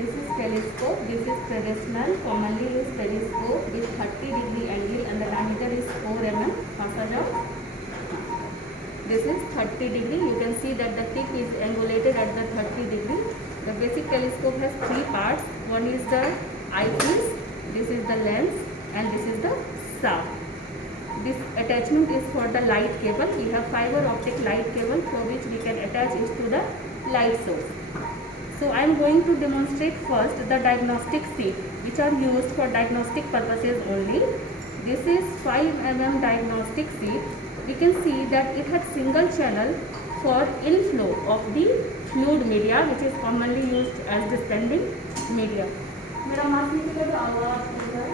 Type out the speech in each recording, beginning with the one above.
This is telescope. This is traditional, commonly used telescope with 30-degree angle and the diameter is 4 mm. This is 30 degree. You can see that the tip is angulated at the 30 degree. The basic telescope has three parts. One is the eyepiece, this is the lens, and this is the shaft. This attachment is for the light cable. We have fiber optic light cable for which we can attach it to the light source. So I am going to demonstrate first the diagnostic sheet which are used for diagnostic purposes only. This is 5 mm diagnostic sheet. We can see that it has single channel for inflow of the fluid media which is commonly used as dispensing media. मेरा mask नीचे कर आवाज हो रहा है.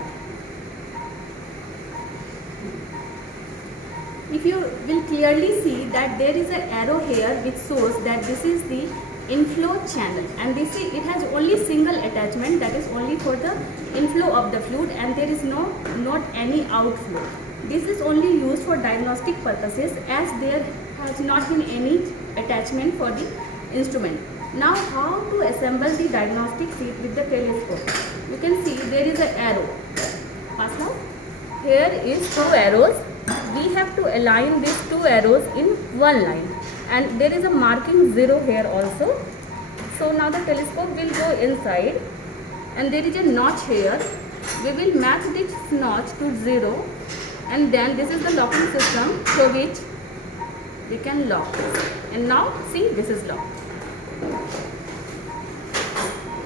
If you will clearly see that there is an arrow here which shows that this is the inflow channel, and this is, it has only single attachment, that is only for the inflow of the fluid, and there is not any outflow. This is only used for diagnostic purposes as there has not been any attachment for the instrument. Now how to assemble the diagnostic sheet with the telescope? You can see there is an arrow. Pass now. Here is two arrows. We have to align these two arrows in one line, and there is a marking 0 here also. So now the telescope will go inside, and there is a notch here. We will match this notch to 0, and then this is the locking system through which we can lock. And now see, this is locked.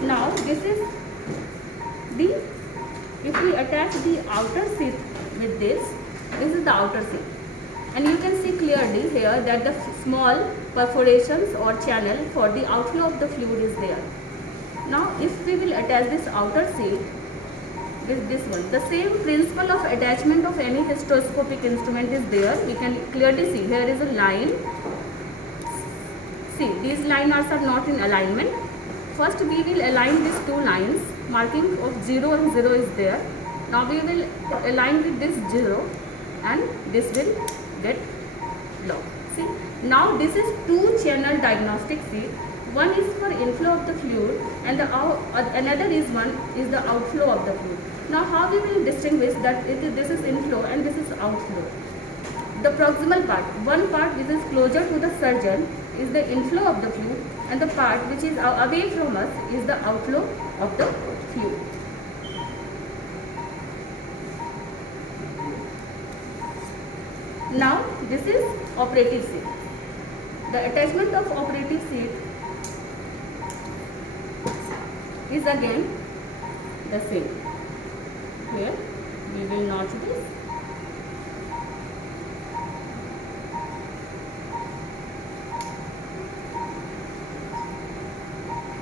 Now this is the, if we attach the outer sheath with this is the outer sheath, and you can see clearly here that the small perforations or channel for the outflow of the fluid is there. Now if we will attach this outer sheath with this one, the same principle of attachment of any hysteroscopic instrument is there. We can clearly see here is a line. See, these lines are not in alignment. First we will align these two lines. Marking of 0 and 0 is there. Now we will align with this 0, and this will get locked. See, now this is two channel diagnostic sheet. One is for inflow of the fluid, and the another is the outflow of the fluid. Now how we will distinguish that this is inflow and this is outflow? The proximal part, one part which is closer to the surgeon is the inflow of the fluid, and the part which is away from us is the outflow of the fluid. Now this is operative sheet. The attachment of operative sheet is again the same. Here we will notch this.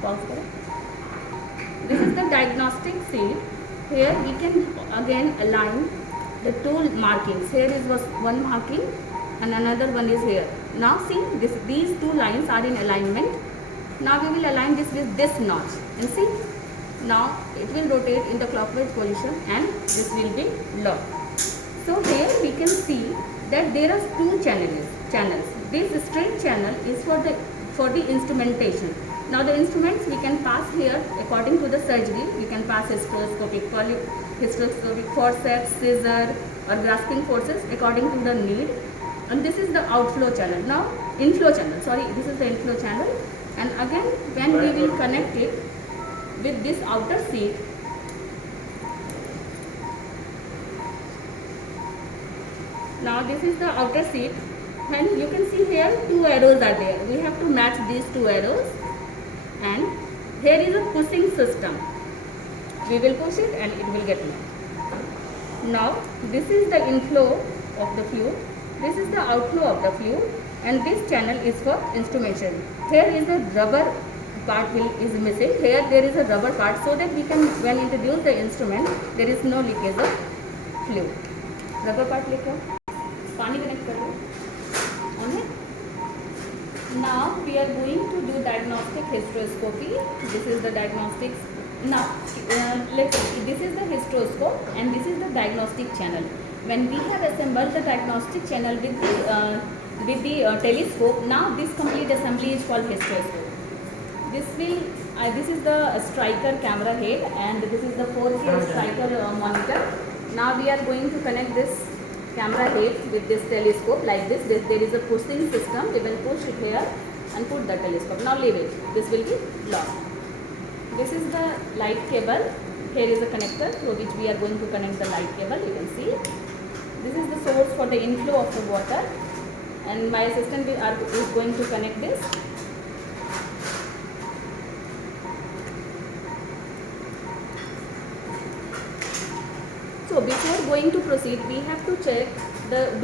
Pause करो. This is the diagnostic sheet. Here we can again align the two markings. Here is one marking and another one is here. Now see, these two lines are in alignment. Now we will align this with this notch, and see, now it will rotate in the clockwise position and this will be locked. So here we can see that there are two channels. This straight channel is for the instrumentation. Now the instruments we can pass here according to the surgery. We can pass hysteroscopic forceps, scissor or grasping forces according to the need. And this is the outflow channel. Now inflow channel, sorry, this is the inflow channel. And again when we will connect it with this outer sheet, now this is the outer sheet, and you can see here two arrows are there. We have to match these two arrows, and here is a pushing system. We will push it and it will get locked. Now this is the inflow of the fluid, this is the outflow of the fluid, and this channel is for instrumentation. Here is the rubber part is missing. Here there is a rubber part, so that we can, when introduce the instrument, there is no leakage of fluid. Rubber part लेके पानी connect कर लो. On है. Now we are going to do diagnostic hysteroscopy. This is the diagnostics. Now let's see, this is the hysteroscope and this is the diagnostic channel. When we have assembled the diagnostic channel with the telescope, now this complete assembly is called hysteroscope. This is the striker camera head, and this is the 4K striker monitor. Now we are going to connect this camera head with this telescope like this. There is a pushing system. We will push it here and put the telescope. Now leave it. This will be locked. This is the light cable. Here is a connector through which we are going to connect the light cable. You can see. This is the source for the inflow of the water, and my assistant is going to connect this. So before going to proceed, we have to check the